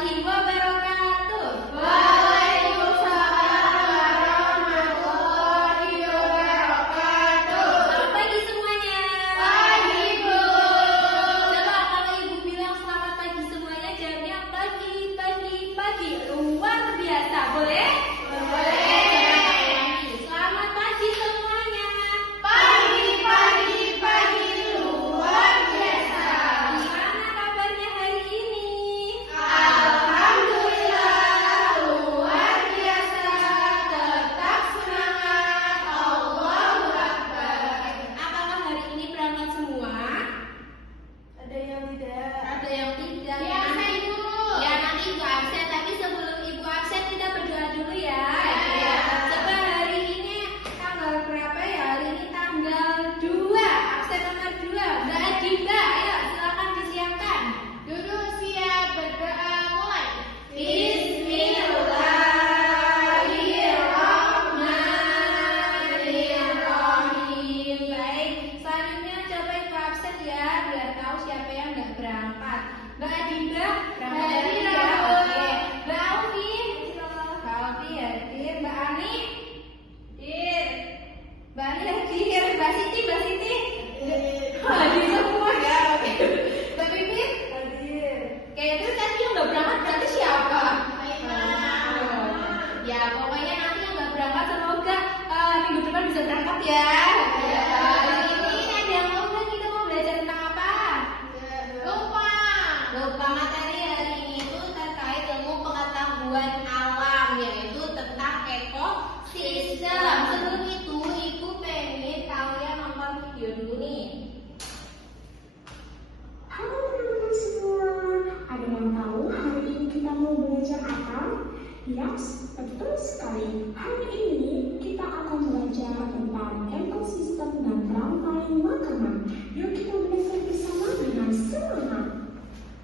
warahmatullahi wabarakatuh. Waalaikumsalam warahmatullahi wabarakatuh. Selamat pagi semuanya. Pagi, Bu. Coba kalau Ibu bilang selamat pagi semuanya, jawabnya pagi, pagi, pagi. Luar biasa, boleh? Selamat pagi semuanya. Pagi, pagi, pagi, luar biasa. Gimana kabarnya hari ini? Alhamdulillah, luar biasa. Tetap semangat, Allahu Akbar. Apakah hari ini berangkat semua? Ada yang tidak. Ada yang tidak. Biasa, Ibu. Ya, nanti Ibu absen, tapi sebelum Ibu absen kita berdoa dulu ya. Ya. Coba hari ini tanggal berapa ya? Hari ini tanggal 2, absen nomor 2. Mbak Adinda, ayo silakan disiapkan. Duduk siap, berdoa mulai. Bismillahirrahmanirrahim. Baik, selanjutnya coba Ibu absen ya, biar tahu siapa yang nggak berangkat. Mbak Adinda, berangkat Mbak hari Adinda. ya? Oke. Mbak Alfi, Mbak Alfi hadir. Mbak Ani, hadir. Mbak Ani hadir. Mbak Siti, Mbak Siti. Hadir semua ya. Oke. Mbak Pipit, oke, terus tadi yang nggak berangkat berarti siapa? Ya, pokoknya nanti yang nggak berangkat semoga minggu depan bisa berangkat ya. Hari ini ada yang tahu nggak kita mau belajar tentang apa? Lupa materi hari ini itu terkait ilmu pengetahuan alam, yaitu tentang ekosistem. Sebelum itu, Ibu pengen kalian nonton video dulu nih. Halo teman-teman semua, ada yang tahu hari ini kita mau belajar apa? Yes, betul sekali. Hari ini kita akan belajar tentang ekosistem dan rantai makanan. Yuk kita belajar bersama dengan semangat.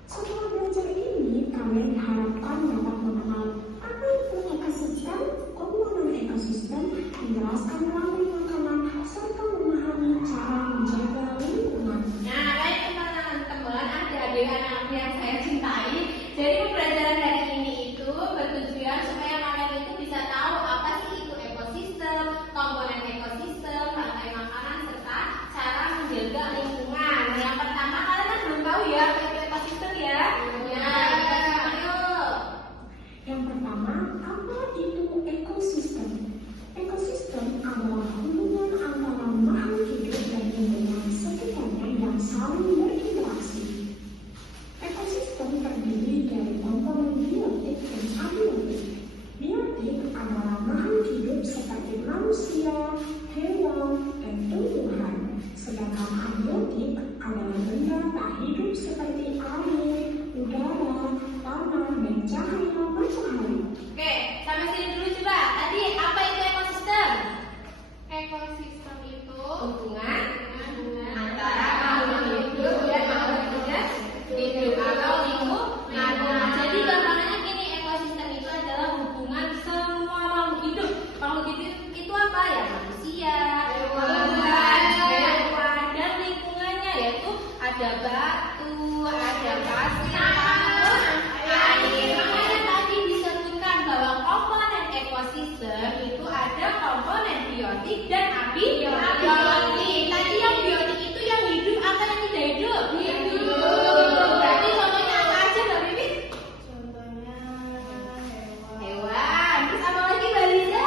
Setelah belajar ini, kalian diharapkan dapat mengenal apa itu ekosistem, komponen ekosistem, menjelaskan rantai makanan, serta memahami cara menjaga lingkungan. Nah, baik teman-teman, adik-adik anak yang saya cintai, dari pembelajaran hari ini itu bertujuan supaya kalian itu bisa tahu apa sih itu ekosistem, komponen ekosistem, rantai makanan, serta cara menjaga lingkungan. Nah, yang pertama kalian kan belum tahu ya apa itu ekosistem ya. Nah, kita simak yuk. Yang pertama, apa itu ekosistem? Ekosistem adalah hubungan antara makhluk hidup dan lingkungan sekitarnya yang saling berinteraksi. Ekosistem terdiri dari komponen biotik dan abiotik. Biotik adalah makhluk hidup seperti manusia, hewan, dan tumbuhan. Sedangkan abiotik adalah benda tak hidup seperti air, udara, tanah, dan cahaya matahari. Oke, sampai sini dulu coba. Tadi apa itu ekosistem? Ekosistem itu Hubungan hubungan antara makhluk hidup dan makhluk tidak hidup atau lingkungan. Nah, jadi gambarannya gini, ekosistem itu adalah hubungan semua makhluk hidup. Makhluk hidup itu apa ya? Manusia, tumbuhan, hewan, dan lingkungannya, yaitu ada batu, ada pasir, air. Makanya tadi disebutkan bahwa komponen ekosistem itu ada komponen biotik dan abiotik. Tadi yang biotik itu yang hidup apa yang tidak hidup? Hidup. Berarti contohnya apa aja, Mbak Bibi? contohnya Hewan. Terus apa lagi, Mbak Liza?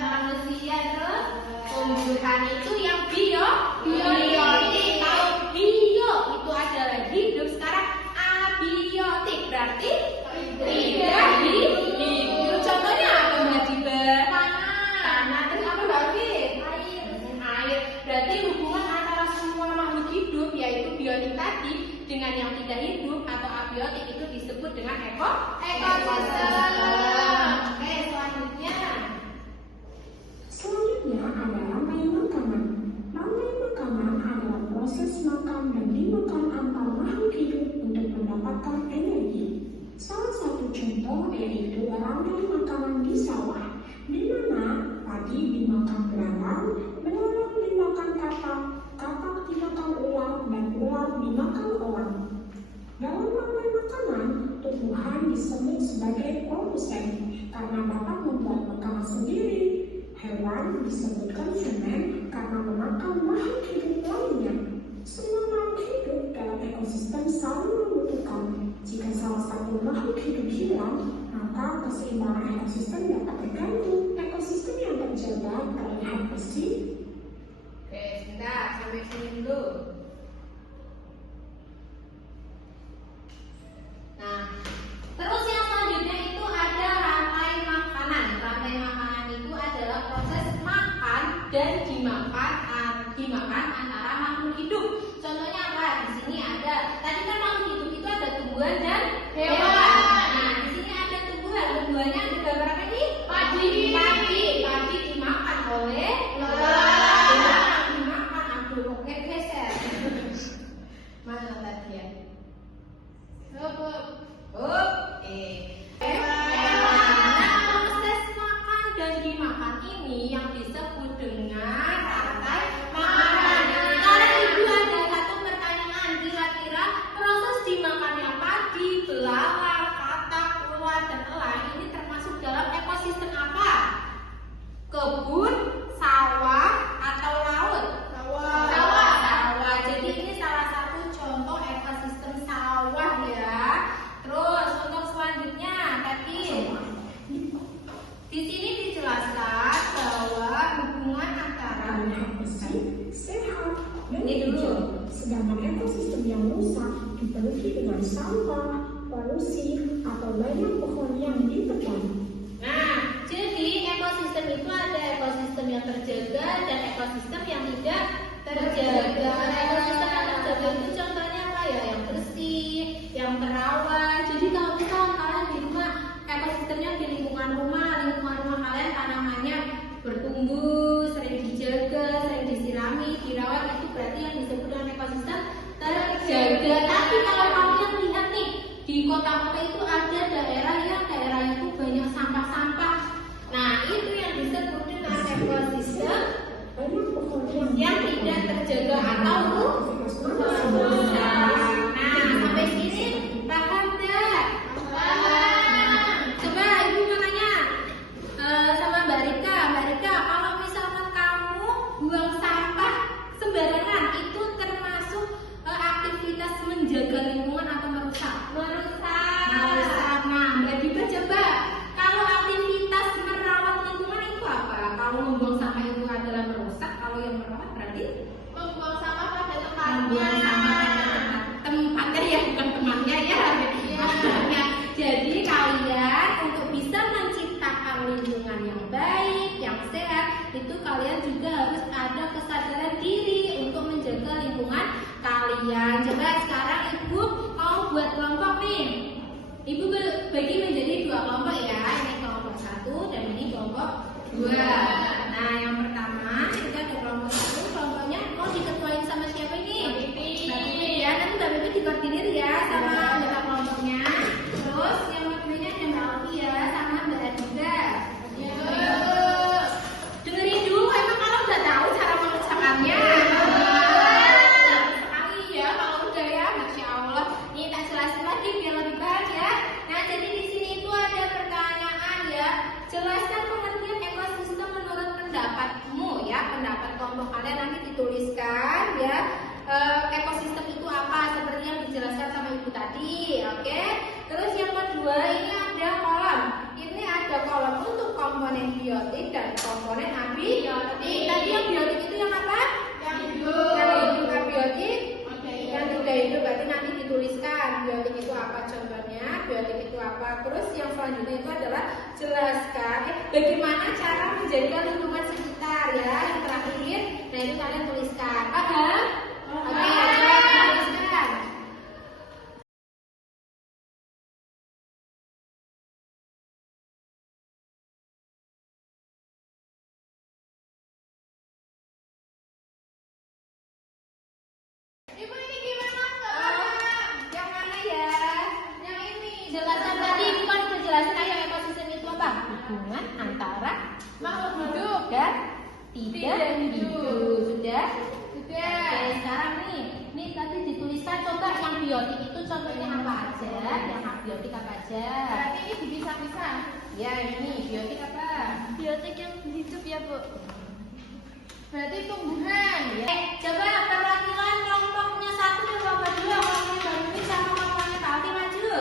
Manusia. Terus tumbuhan itu yang biotik. Kalau bio itu adalah hidup, sekarang abiotik berarti tidak hidup. Contohnya apa, Mbak Jiba? Tanah. Terus apa, Mbak Alfi? Air. Berarti hubungan antara semua makhluk hidup, yaitu biotik tadi, dengan yang tidak hidup atau abiotik itu disebut dengan ekosistem. Oke, selanjutnya. Selanjutnya ada rantai makanan. Rantai makanan adalah proses makan dan dimakan antar makhluk hidup untuk mendapatkan energi. Salah satu contoh yaitu rantai makanan di sawah, di mana padi dimakan belalang, belalang dimakan katak, katak dimakan ular, dan ular dimakan orang. Dalam rantai makanan, tumbuhan di semua makhluk hidup hilang, maka keseimbangan ekosistem dapat terganggu. Ekosistem yang terjaga terlihat bersih. Oke, sebentar, sampai sini dulu. Nah, terus yang selanjutnya itu ada rantai makanan. Rantai makanan itu adalah proses makan dan dimakan antara makhluk hidup. Contohnya apa? Di sini ada. Tadi kan makhluk hidup itu ada tumbuhan dan hewan. Nah, di sini ada tumbuhan. Tumbuhannya ada gambar apa nih? Padi. Padi dimakan oleh dimakan. Aduh, oke geser. Mana tadi ya? Oke. Nah, proses makan dan dimakan ini yang disebut dengan rantai makanan. Sekarang ibu ada satu pertanyaan, kira-kira proses dimakannya padi, belalang, katak, ulat, dan elang ini termasuk dalam ekosistem apa? Kebun, sawah, atau laut? Sawah. Jadi ini salah satu contoh ekosistem sawah ya. Terus untuk selanjutnya tadi di sini dijelaskan bahwa hubungan antara Terlihat bersih, sehat, dan Ini dulu. hijau. Sedangkan ekosistem yang rusak dipenuhi dengan sampah, polusi, atau banyak pohon yang ditebang. Nah, jadi ekosistem itu ada ekosistem yang terjaga dan ekosistem yang tidak terjaga. Ekosistem yang terjaga itu contohnya apa ya? Yang bersih, yang terawat. Jadi kalau misalnya kalian di rumah, ekosistemnya di lingkungan rumah kalian tanamannya bertumbuh, sering dijaga, sering disirami, dirawat, itu berarti yang disebut dengan ekosistem terjaga. Tapi kalau kalian lihat nih, di kota-kota itu ada daerahnya itu banyak sampah-sampah. Nah, itu yang disebut dengan ekosistem Banyak pohon yang tidak terjaga atau rusak. Nah, sampai sini paham enggak? Coba ibu mau nanya sama Mbak Rika. Mbak Rika, kalau misalkan kamu buang sampah sembarangan, itu termasuk aktivitas menjaga lingkungan atau merusak? Merusak. Nah, Mbak Rika coba, kalau aktivitas merawat lingkungan itu apa? Kalau membuang sampah itu adalah merusak, kalau yang merawat berarti Membuang sampah pada membuang sampah tempatnya ya, bukan temannya ya. Maksudnya, jadi kalian untuk bisa menciptakan lingkungan yang baik, yang sehat, itu kalian juga harus ada kesadaran diri untuk menjaga lingkungan kalian. Coba sekarang ibu mau buat kelompok nih. Ibu bagi menjadi 2 kelompok ya. Ini kelompok 1 dan ini kelompok 2. Nah, yang pertama kita ada kelompok 1. Kelompoknya mau diketuain sama siapa ini? Mbak Bibi ya. Nanti Mbak Bibi dikoordinir ya sama anggota kelompoknya. Terus yang keduanya ada Mbak Alfi ya sama Mbak Adida. Dengerin dulu, emang kalau udah tahu cara mengerjakannya. Sekali ya kalau udah ya, Masya Allah. Ini tak jelasin lagi biar lebih baik ya. Nah, jadi di sini itu ada pertanyaan ya. Jelaskan pengertian ekosistem menurut pendapatmu ya. Pendapat kelompok kalian nanti dituliskan ya. Ekosistem itu apa? Seperti yang dijelaskan sama ibu tadi, oke? Terus yang kedua ini ada kolom. Ini ada kolom untuk komponen biotik dan komponen abiotik. Tadi yang biotik itu yang apa? Yang hidup. Yang hidup abiotik. Oke. Yang tidak hidup berarti nanti dituliskan biotik itu apa contohnya, biotik itu apa. Terus yang selanjutnya itu adalah jelaskan bagaimana cara menjaga lingkungan sekitar ya. Yang terakhir, nah itu kalian tuliskan. Paham? Oke, coba tuliskan. Ibu ini gimana? Yang mana ya? Yang ini. Jelaskan tadi itu kan penjelasan kayak ekosistem itu apa? Hubungan antara Makhluk hidup. dan tidak hidup. Sudah? Sudah. Oke, sekarang nih tadi dituliskan coba yang biotik itu contohnya apa aja? Yang abiotik apa aja? Berarti ini dipisah-pisah. Ya ini biotik apa? Biotik yang hidup ya, Bu. Berarti tumbuhan. Coba perwakilan kelompoknya 1 dan kelompok 2, kelompoknya Mbak Nuni sama kelompoknya Kak Alfi maju.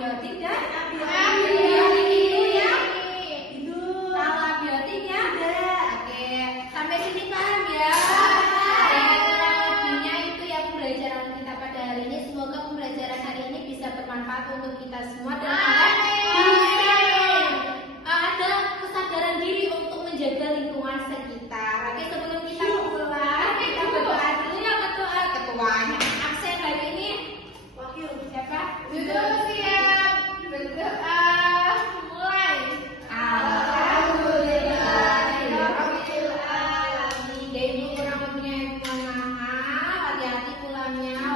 abiotik dan abiotik itu ya. Kalau abiotik ya. Oke, sampai sini paham ya? Kurang lebihnya itu ya pembelajaran kita pada hari ini. Semoga pembelajaran hari ini bisa bermanfaat untuk kita semua dan ada kesadaran diri untuk menjaga lingkungan sekitar. Oke, sebelum kita pulang, kita berdoa dulu ya ketuanya. Absen hari ini wakil siapa? Siap. Berdoa. Mulai. Alhamdulillahirabbil alamin. Ibu kurang lebihnya mohon maaf. Hati-hati pulangnya.